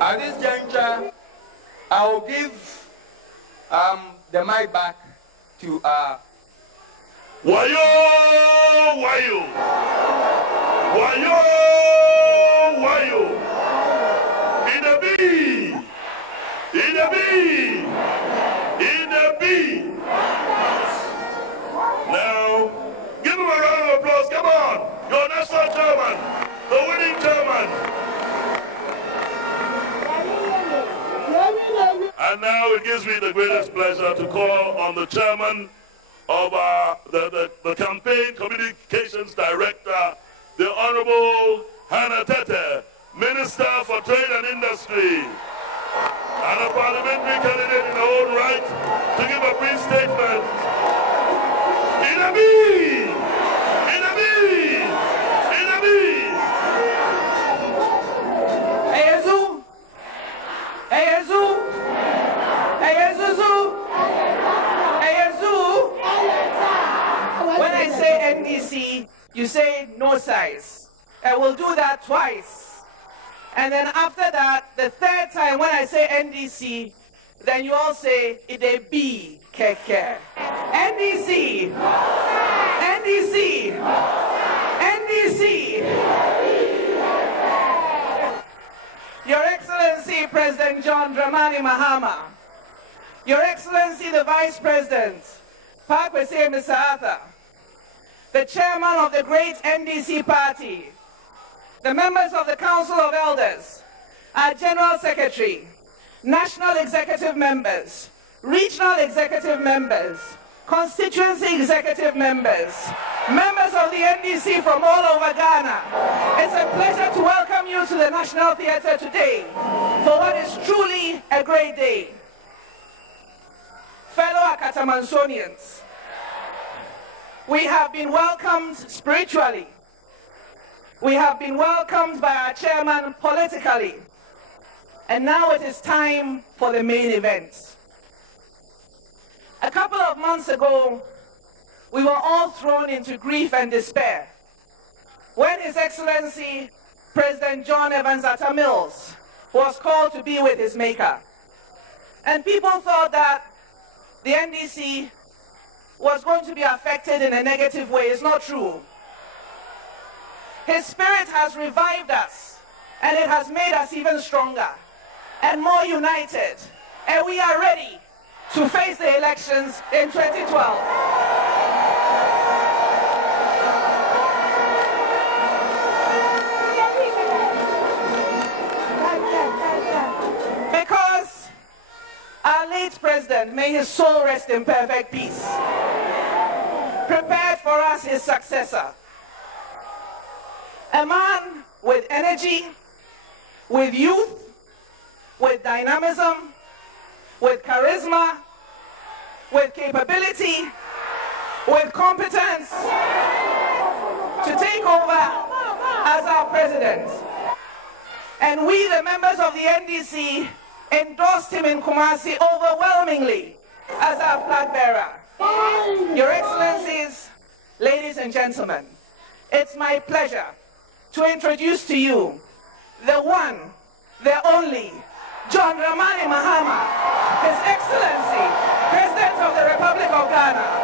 At this juncture, I will give the mic back to Wayo, wayo, wayo, wayo. In the B, in the B, in the B. Now, give him a round of applause. Come on, your national chairman, the winning chairman. And now it gives me the greatest pleasure to call on the chairman of the campaign communications director, the Honorable Hannah Tete, Minister for Trade and Industry, and a parliamentary candidate in her own right, to give a brief statement. Inabi! Inabi! Inabi! Hey Azu! Hey Azu! Hey Azuzu! Hey Azu! When I say NDC, you say no size. And we'll do that twice. And then after that, the third time when I say NDC, then you all say it a B, keke. NDC! NDC! NDC! Your Excellency President John Dramani Mahama, Your Excellency the Vice President, Pakwese Mr. Arthur, the Chairman of the great NDC party, the members of the Council of Elders, our General Secretary, National Executive Members, Regional Executive Members, Constituency Executive Members, members of the NDC from all over Ghana. It's a pleasure to welcome you to the National Theatre today for what is truly a great day. Fellow Akatamansonians, we have been welcomed spiritually. We have been welcomed by our chairman politically. And now it is time for the main event. A couple of months ago, we were all thrown into grief and despair when His Excellency President John Evans Atta Mills was called to be with his maker. And people thought that the NDC was going to be affected in a negative way. It's not true. His spirit has revived us, and it has made us even stronger and more united. And we are ready to face the elections in 2012. Because our late president, may his soul rest in perfect peace, prepared for us his successor. A man with energy, with youth, with dynamism, with charisma, with capability, with competence to take over as our president. And we, the members of the NDC, endorsed him in Kumasi overwhelmingly as our flag bearer. Your Excellencies, ladies and gentlemen, it's my pleasure to introduce to you the one, the only, John Dramani Mahama, His Excellency, President of the Republic of Ghana.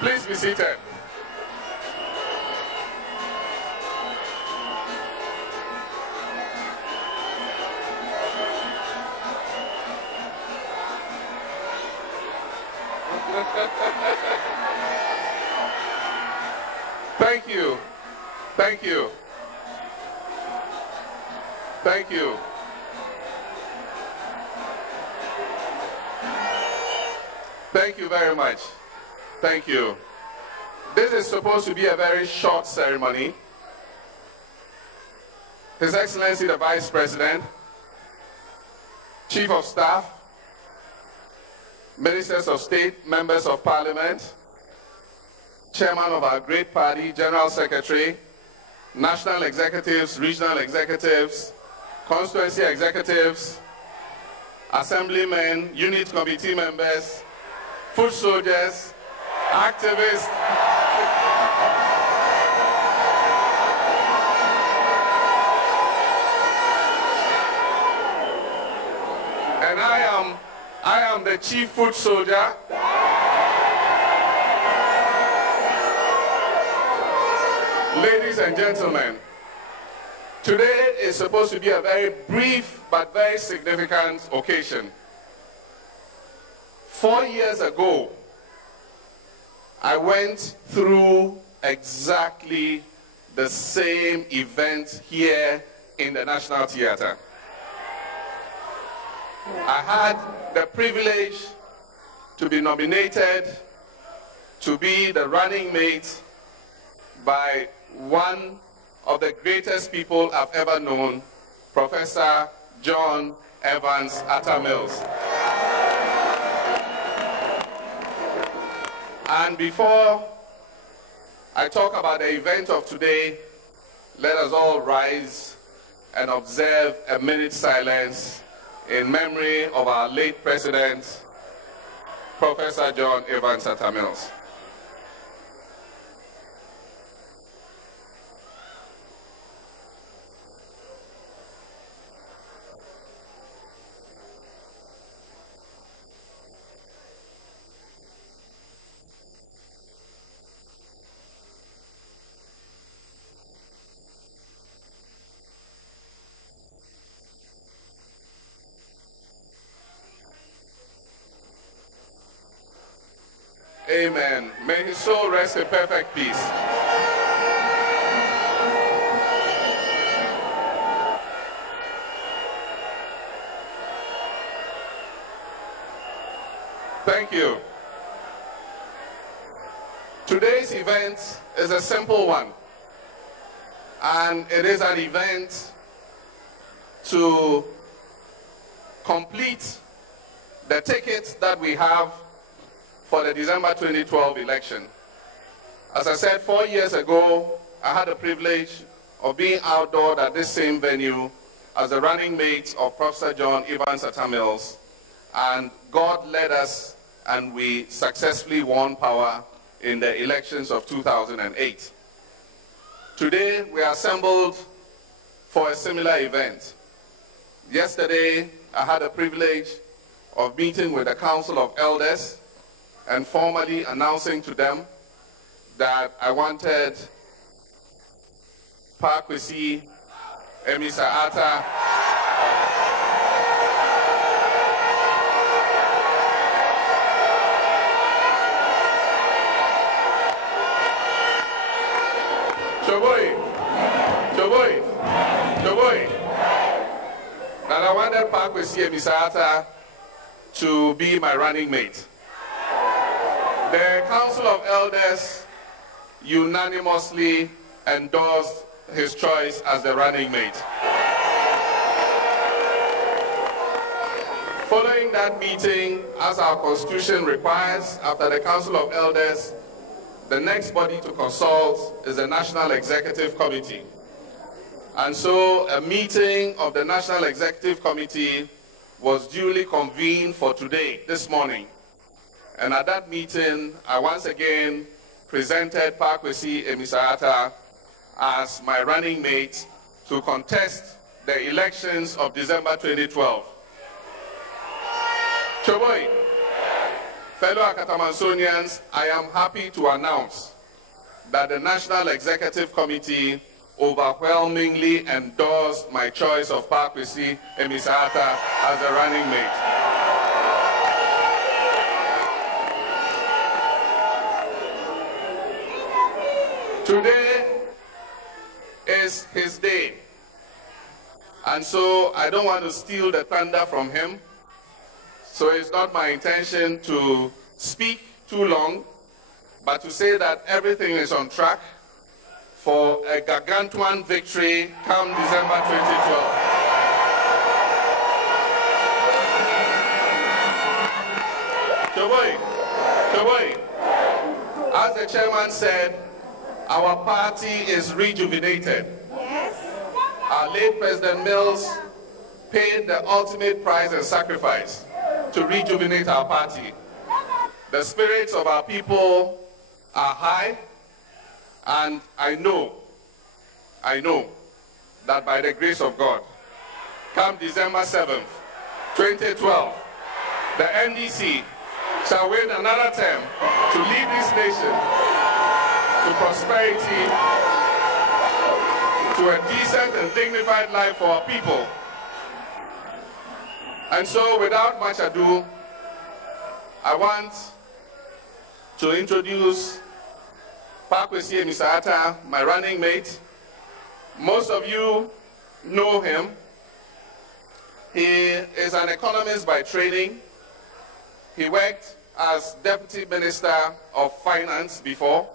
Please be seated. Thank you. Thank you. Thank you. Thank you very much. Thank you. This is supposed to be a very short ceremony. His Excellency the Vice President, Chief of Staff, Ministers of State, Members of Parliament, Chairman of our great party, General Secretary, National Executives, Regional Executives, Constituency Executives, Assemblymen, Unit Committee members, foot soldiers, activists, and I am the chief foot soldier. Ladies and gentlemen, today is supposed to be a very brief but very significant occasion. 4 years ago, I went through exactly the same event here in the National Theatre. I had the privilege to be nominated to be the running mate by one of the greatest people I've ever known, Professor John Evans Atta Mills. And before I talk about the event of today, let us all rise and observe a minute's silence in memory of our late President, Professor John Evans Atta Mills. Amen. May his soul rest in perfect peace. Thank you. Today's event is a simple one, and it is an event to complete the tickets that we have for the December 2012 election. As I said, 4 years ago, I had the privilege of being outdoored at this same venue as the running mate of Professor John Evans Atta Mills, and God led us and we successfully won power in the elections of 2008. Today, we are assembled for a similar event. Yesterday, I had the privilege of meeting with the Council of Elders and formally announcing to them that I wanted Pakwesi Emisa Atta that I wanted Pakwesi Emisa Atta to be my running mate. The Council of Elders unanimously endorsed his choice as the running mate. Following that meeting, as our Constitution requires, after the Council of Elders, the next body to consult is the National Executive Committee. And so a meeting of the National Executive Committee was duly convened for today, this morning. And at that meeting, I once again presented Pakwesi Emisa Atta as my running mate to contest the elections of December 2012. Choboy, fellow Akatamansonians, I am happy to announce that the National Executive Committee overwhelmingly endorsed my choice of Pakwesi Emisa Atta as the running mate. Today is his day, and so I don't want to steal the thunder from him, so it's not my intention to speak too long, but to say that everything is on track for a gargantuan victory come December 2012. Choboi, as the chairman said, our party is rejuvenated. Yes. Our late President Mills paid the ultimate price and sacrifice to rejuvenate our party. The spirits of our people are high, and I know that by the grace of God, come December 7th, 2012, the NDC shall win another term to lead this nation to prosperity, to a decent and dignified life for our people. And so, without much ado, I want to introduce Pakwesi Misata, my running mate. Most of you know him. He is an economist by training. He worked as Deputy Minister of Finance before.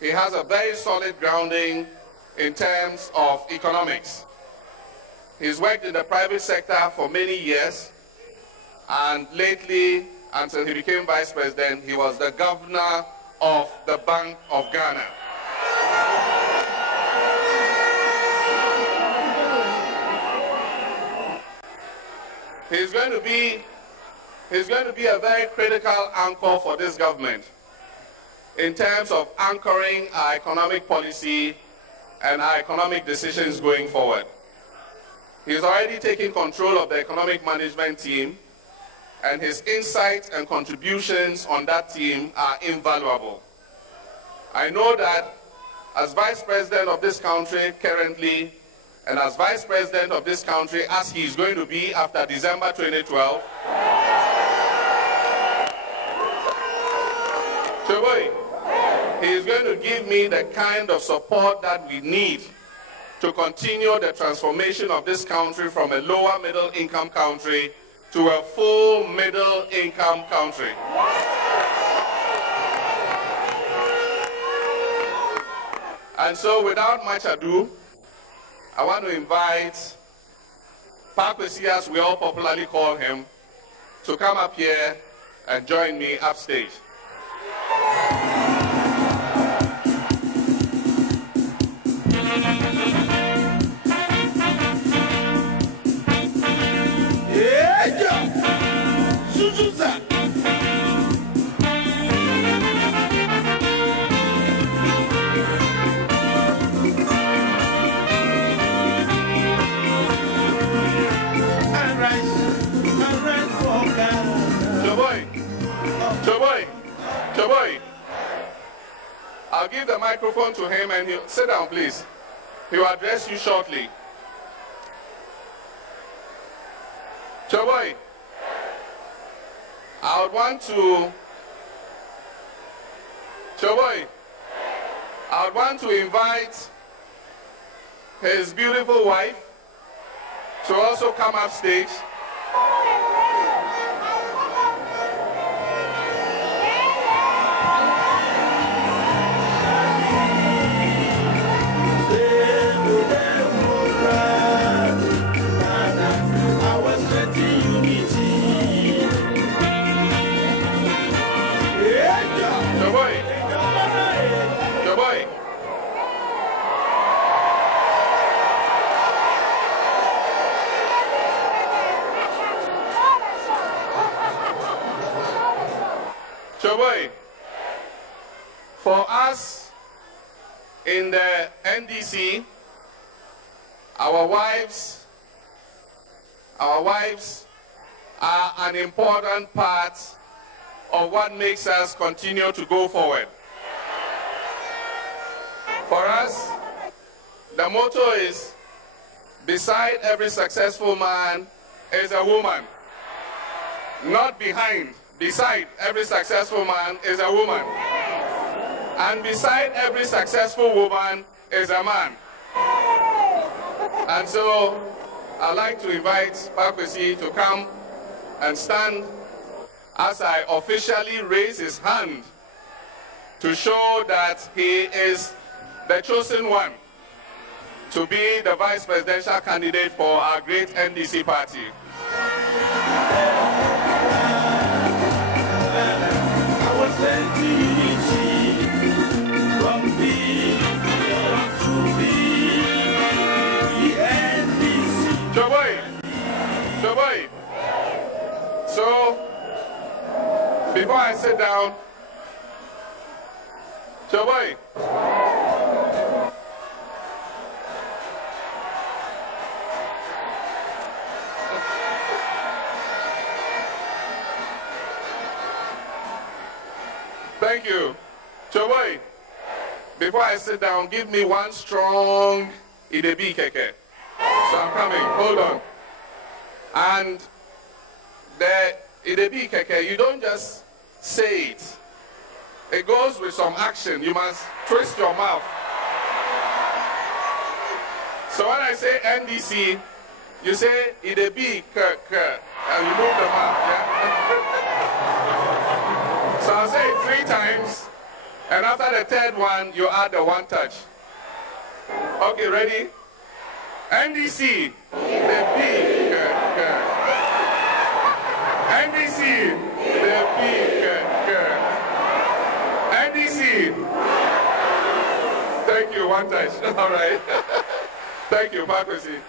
He has a very solid grounding in terms of economics. He's worked in the private sector for many years, and lately, until he became Vice President, he was the Governor of the Bank of Ghana. He's going to be a very critical anchor for this government in terms of anchoring our economic policy and our economic decisions going forward. He's already taken control of the economic management team, and his insights and contributions on that team are invaluable. I know that as Vice President of this country currently, and as Vice President of this country as he's going to be after December 2012, he is going to give me the kind of support that we need to continue the transformation of this country from a lower middle income country to a full middle income country. And so, without much ado, I want to invite Pakwesi, as we all popularly call him, to come up here and join me upstage. Choboi, I'll give the microphone to him and he'll sit down, please. He will address you shortly. Choboi, I would want to invite his beautiful wife to also come up stage. For us in the NDC, our wives are an important part of what makes us continue to go forward. For us, the motto is, beside every successful man is a woman. Not behind. Beside every successful man is a woman. And beside every successful woman is a man. And so I'd like to invite Pakwesi to come and stand as I officially raise his hand to show that he is the chosen one to be the vice presidential candidate for our great NDC party. Joboy. So, before I sit down, Joboy. Thank you. Joboy, before I sit down, give me one strong Idebi keke. So I'm coming. Hold on. And the Idebi keke, you don't just say it. It goes with some action. You must twist your mouth. So when I say NDC, you say Idebi keke, and you move the mouth. Yeah? So I'll say it 3 times, and after the 3rd one, you add the 1 touch. Okay, ready? NDC, Idebi. NDC, the big girl. NDC. Thank you, 1 touch. All right. Thank you, Pakwesi.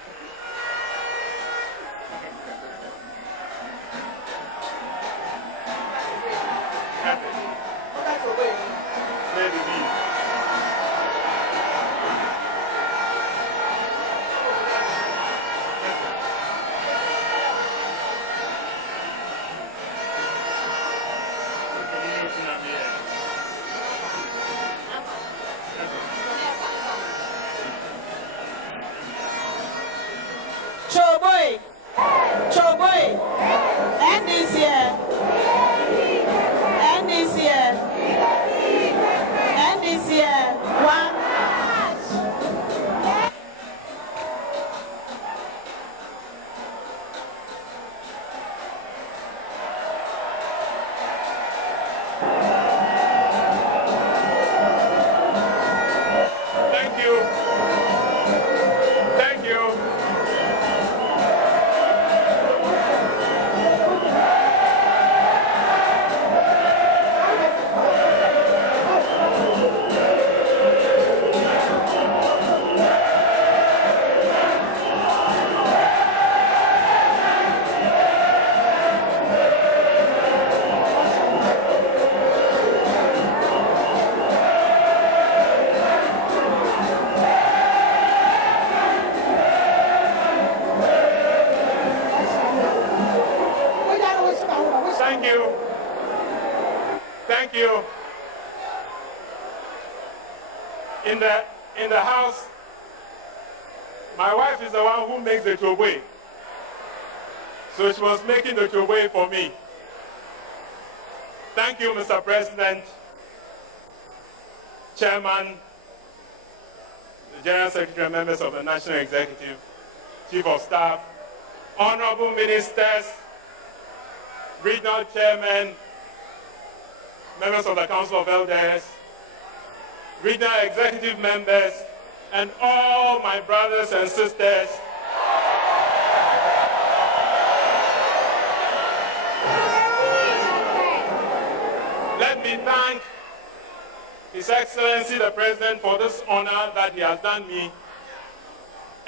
Choboy, NDC, NDC, 1. Thank you. Thank you. Thank you. Thank you. In the house, my wife is the one who makes the chobwe. So she was making the chobwe for me. Thank you, Mr. President, Chairman, the General Secretary, members of the National Executive, Chief of Staff, Honorable Ministers, Regional Chairmen, members of the Council of Elders, Regional Executive members, and all my brothers and sisters. Let me thank His Excellency the President for this honor that he has done me.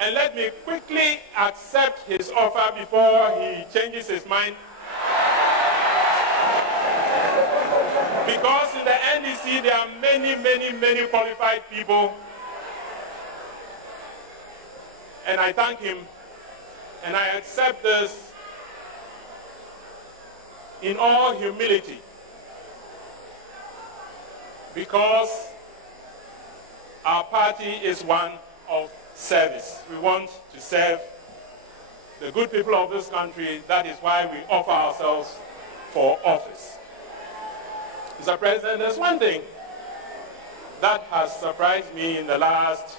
And let me quickly accept his offer before he changes his mind. Because in the NDC there are many qualified people. And I thank him. And I accept this in all humility. Because our party is one of service. We want to serve the good people of this country. That is why we offer ourselves for office. Mr. President, there's one thing that has surprised me in the last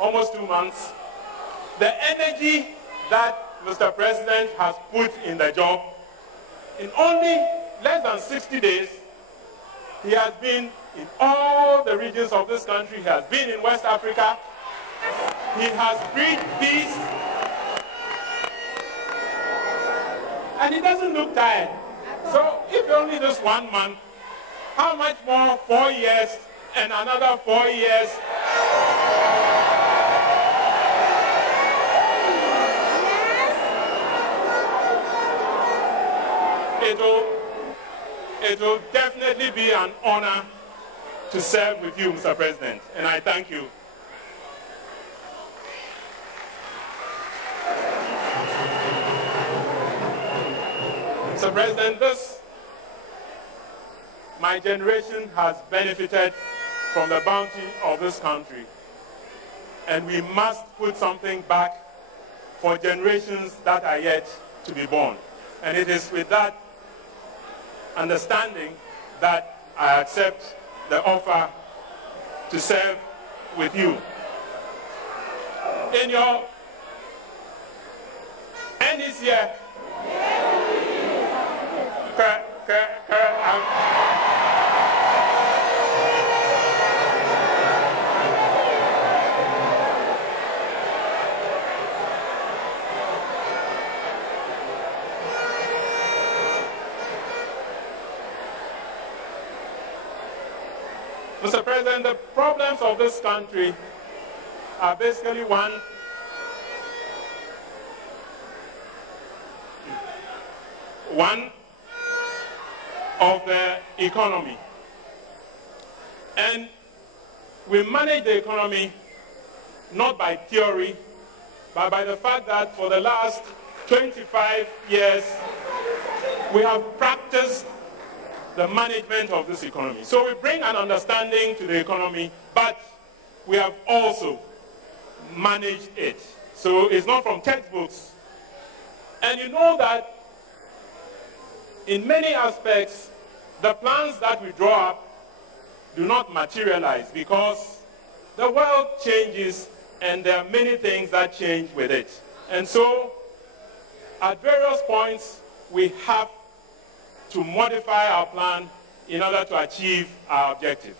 almost 2 months. The energy that Mr. President has put in the job. In only less than 60 days, he has been in all the regions of this country. He has been in West Africa. He has preached peace. And he doesn't look tired. So if only this 1 month, how much more 4 years and another 4 years? It will definitely be an honor to serve with you, Mr. President, and I thank you. Mr. President, my generation has benefited from the bounty of this country, and we must put something back for generations that are yet to be born. And it is with that understanding that I accept the offer to serve with you. In your NDC, Mr. President, the problems of this country are basically one of the economy. And we manage the economy not by theory, but by the fact that for the last 25 years, we have practiced the management of this economy. So we bring an understanding to the economy, but we have also managed it. So it's not from textbooks. And you know that in many aspects, the plans that we draw up do not materialize because the world changes and there are many things that change with it. And so at various points, we have to modify our plan in order to achieve our objective.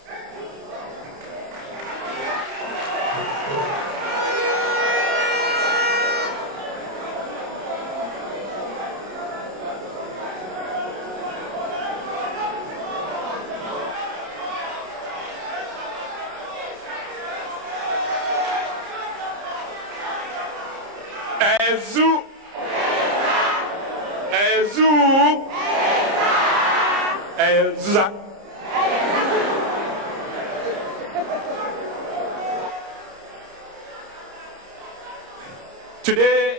Today,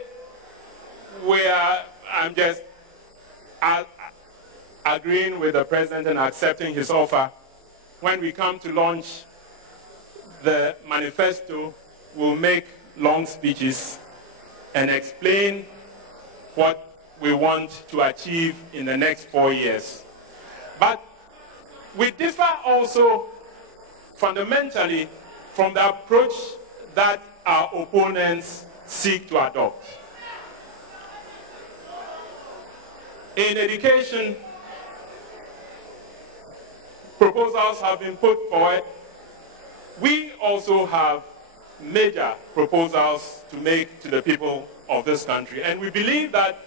I'm just agreeing with the President and accepting his offer. When we come to launch the manifesto, we'll make long speeches and explain what we want to achieve in the next 4 years. But we differ also fundamentally from the approach that our opponents seek to adopt. In education, proposals have been put forward. We also have major proposals to make to the people of this country. And we believe that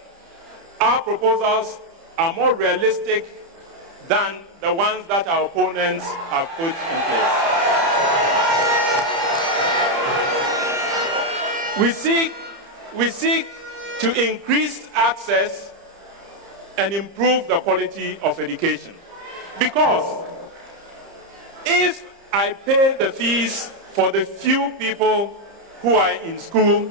our proposals are more realistic than the ones that our opponents have put in place. We seek to increase access and improve the quality of education. Because if I pay the fees for the few people who are in school,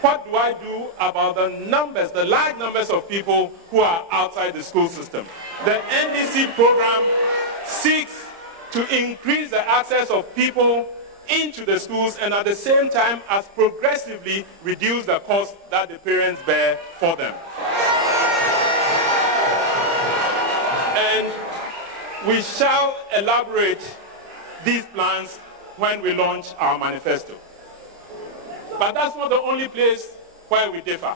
what do I do about the large numbers of people who are outside the school system? The NDC program seeks to increase the access of people into the schools and at the same time as progressively reduce the cost that the parents bear for them. And we shall elaborate these plans when we launch our manifesto. But that's not the only place where we differ.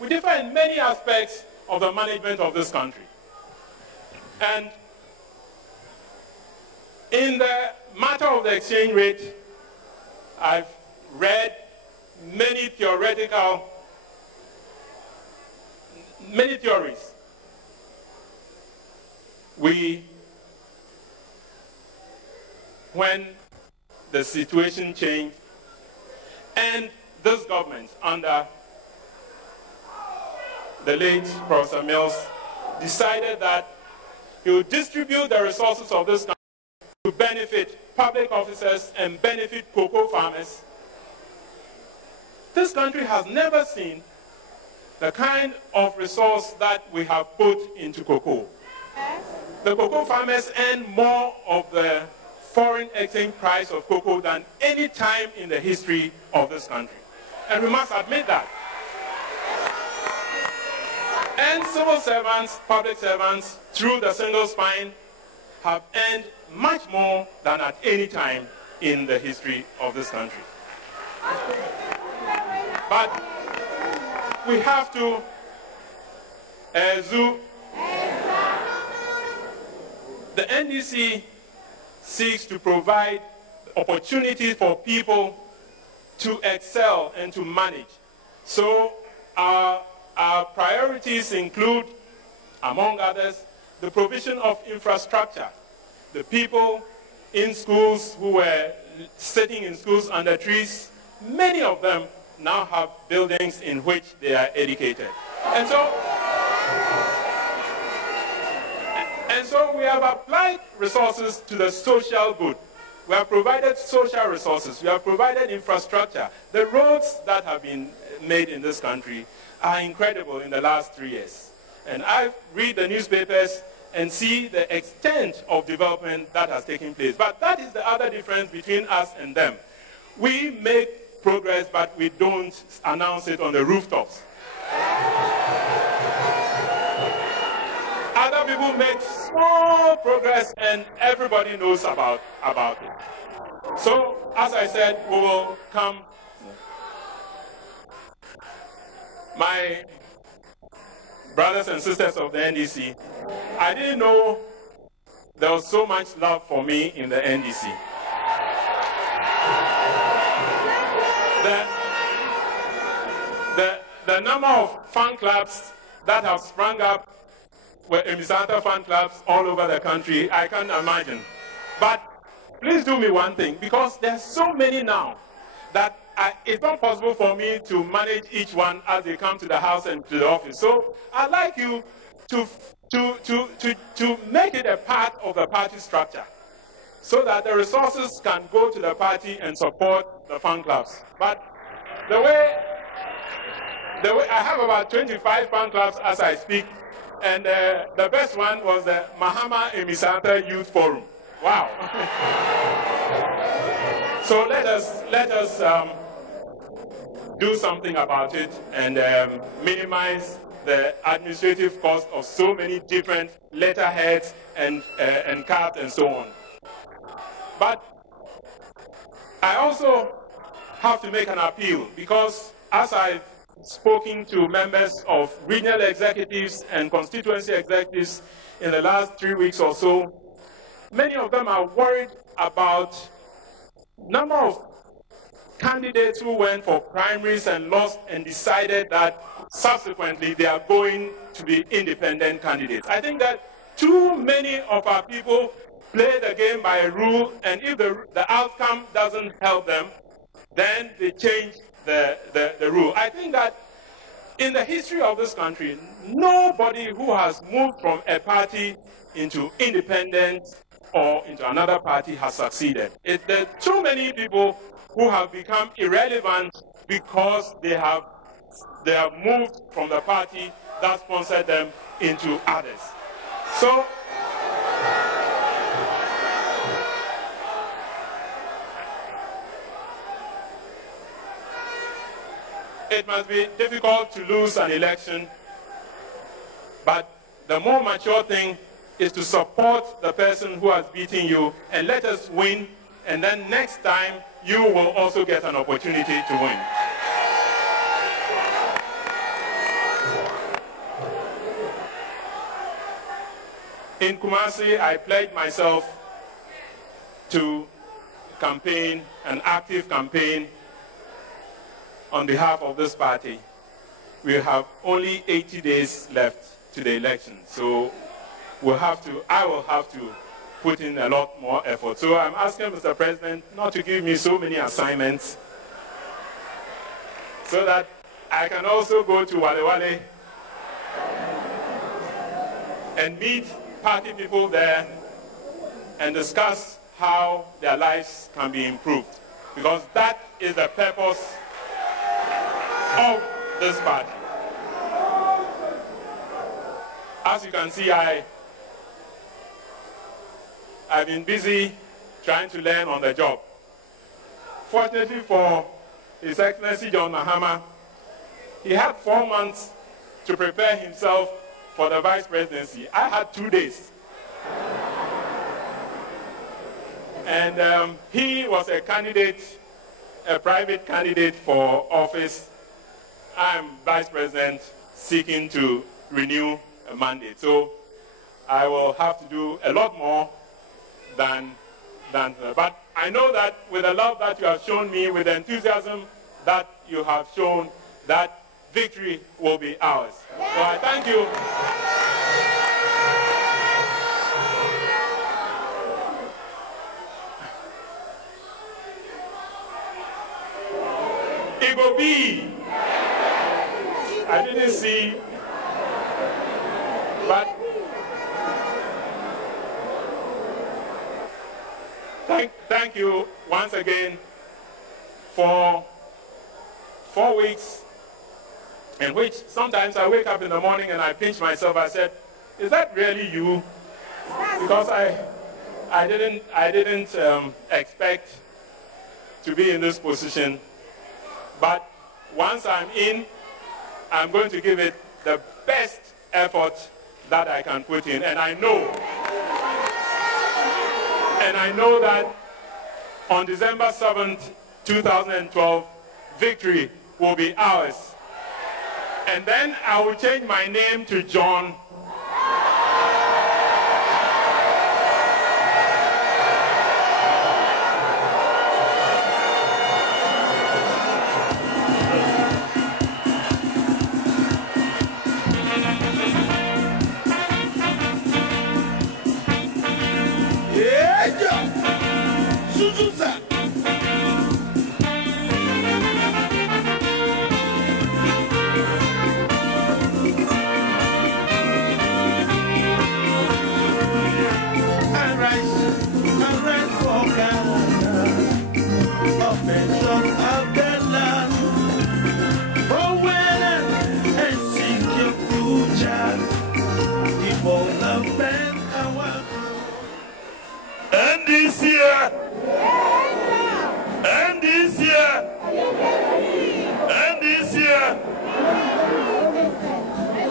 We differ in many aspects of the management of this country. And In the matter of the exchange rate, I've read many theories. When the situation changed, and this government, under the late Professor Mills, decided that he would distribute the resources of this country to benefit public officers and benefit cocoa farmers. This country has never seen the kind of resource that we have put into cocoa. The cocoa farmers earn more of the foreign exchange price of cocoa than any time in the history of this country. And we must admit that. And civil servants, public servants, through the single spine, have earned much more than at any time in the history of this country. But we have to the NDC seeks to provide opportunities for people to excel and to manage. So our priorities include, among others, the provision of infrastructure. The people in schools who were sitting in schools under trees, many of them now have buildings in which they are educated. And so we have applied resources to the social good. We have provided social resources. We have provided infrastructure. The roads that have been made in this country are incredible in the last 3 years. And I read the newspapers and see the extent of development that has taken place. But that is the other difference between us and them. We make progress, but we don't announce it on the rooftops. Other people make small progress and everybody knows about it. So, as I said, we will come. My brothers and sisters of the NDC, I didn't know there was so much love for me in the NDC. The number of fan clubs that have sprung up were Emisanta fan clubs all over the country, I can't imagine. But please do me one thing, because there's so many now that it's not possible for me to manage each one as they come to the house and to the office. So I'd like you to make it a part of the party structure so that the resources can go to the party and support the fan clubs. But the way I have about 25 fan clubs as I speak, and the best one was the Mahama Emisanta Youth Forum. Wow. So let us do something about it and minimize the administrative cost of so many different letterheads and cards and so on. But I also have to make an appeal, because as I've spoken to members of regional executives and constituency executives in the last 3 weeks or so, many of them are worried about number of candidates who went for primaries and lost and decided that subsequently they are going to be independent candidates. I think that too many of our people play the game by a rule, and if the outcome doesn't help them, then they change the rule. I think that in the history of this country, nobody who has moved from a party into independent or into another party has succeeded. There are too many people who have become irrelevant because they have moved from the party that sponsored them into others. So it must be difficult to lose an election, but the more mature thing is to support the person who has beaten you and let us win, and then next time you will also get an opportunity to win. In Kumasi, I pledged myself to campaign, an active campaign on behalf of this party. We have only 80 days left to the election, so I will have to put in a lot more effort. So I'm asking Mr. President not to give me so many assignments so that I can also go to Wale Wale and meet party people there and discuss how their lives can be improved. Because that is the purpose of this party. As you can see, I've been busy trying to learn on the job. Fortunately for His Excellency John Mahama, he had 4 months to prepare himself for the vice presidency. I had 2 days. And he was a candidate, a private candidate for office. I'm vice president seeking to renew a mandate. So I will have to do a lot more than but I know that with the love that you have shown me, with the enthusiasm that you have shown, that victory will be ours. So I thank you. It will be. I didn't see, but thank you once again for 4 weeks in which sometimes I wake up in the morning and I pinch myself. I said, is that really you? Because I didn't expect to be in this position. But once I'm in, I'm going to give it the best effort that I can put in. And I know that on December 7th, 2012, victory will be ours. And then I will change my name to John.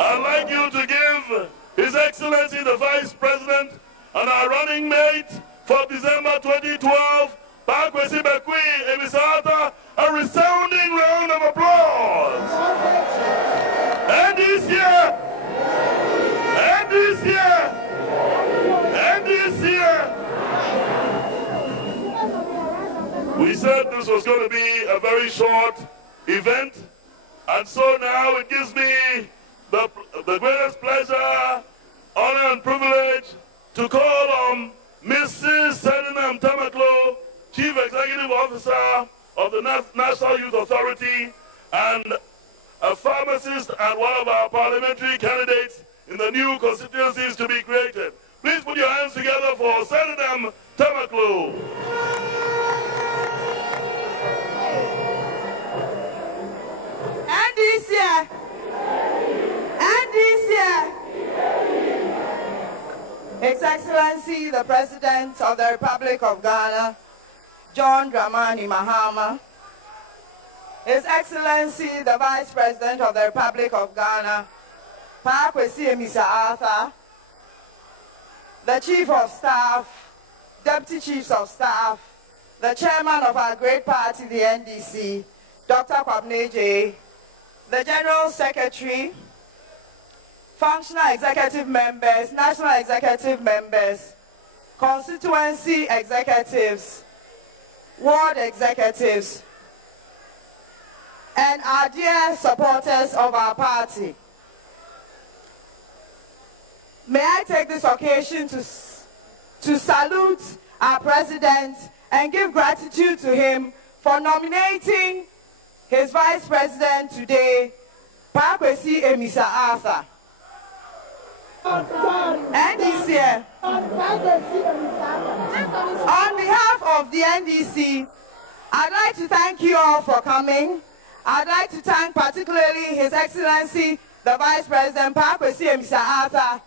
I'd like you to give His Excellency the Vice President and our running mate for December 2012, Pakwesi Bekwi Emisata, a resounding round of applause. And this year, we said this was going to be a very short event, and so now it gives me the greatest pleasure, honor, and privilege to call on Mrs. Runnimg Tamaklo, Chief Executive Officer of the National Youth Authority, and a pharmacist and one of our parliamentary candidates in the new constituencies to be created. Please put your hands together for Runnimg Tamaklo. His Excellency, the President of the Republic of Ghana, John Dramani Mahama, His Excellency, the Vice President of the Republic of Ghana, Pakwesi Emisata, the Chief of Staff, Deputy Chiefs of Staff, the Chairman of our great party, the NDC, Dr. Kwabneje, the General Secretary, functional executive members, national executive members, constituency executives, ward executives, and our dear supporters of our party. May I take this occasion to salute our president and give gratitude to him for nominating his vice president today, Pakwesi Emisa Arthur. NDC. On behalf of the NDC, I'd like to thank you all for coming. I'd like to thank particularly His Excellency, the Vice President, Pakwesi Emisa Arthur,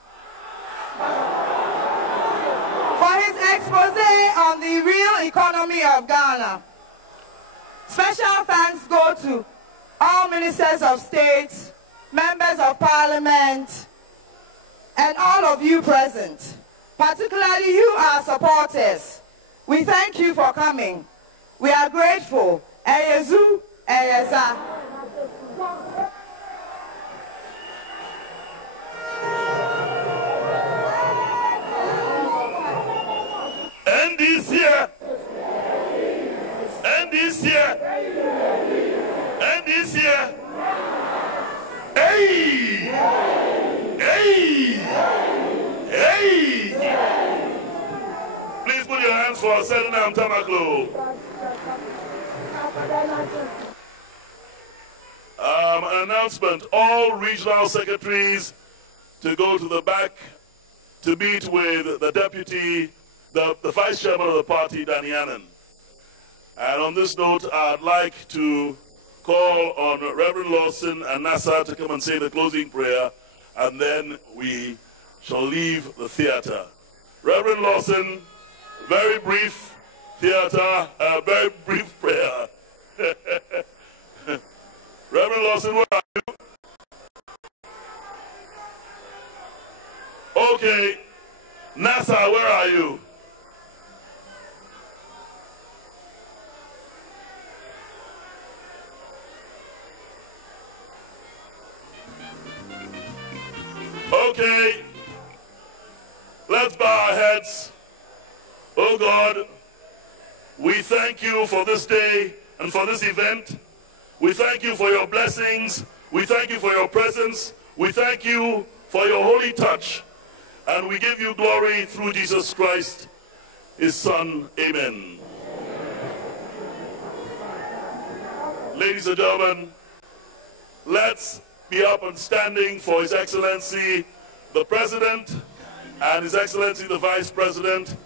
for his expose on the real economy of Ghana. Special thanks go to all ministers of state, members of parliament, and all of you present, particularly you, our supporters. We thank you for coming. We are grateful. Eyezu, eyeza. NDC, NDC, NDC, hey, hey, hey. Please put your hands for Senator Tamaklo. An announcement, all regional secretaries to go to the back to meet with the deputy, the vice chairman of the party, Danny Annan. And on this note, I'd like to call on Reverend Lawson and Nasa to come and say the closing prayer, and then we shall leave the theater. Reverend Lawson, very brief theater, very brief prayer. Reverend Lawson, where are you? Okay. Nasa, where are you? Okay, let's bow our heads. Oh God, we thank you for this day and for this event. We thank you for your blessings. We thank you for your presence. We thank you for your holy touch. And we give you glory through Jesus Christ, his Son. Amen. Ladies and gentlemen, let's be up and standing for His Excellency the President and His Excellency the Vice President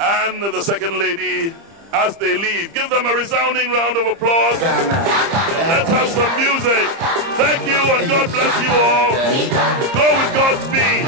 and the Second Lady as they leave. Give them a resounding round of applause. Let's have some music. Thank you and God bless you all. Go with God's speed.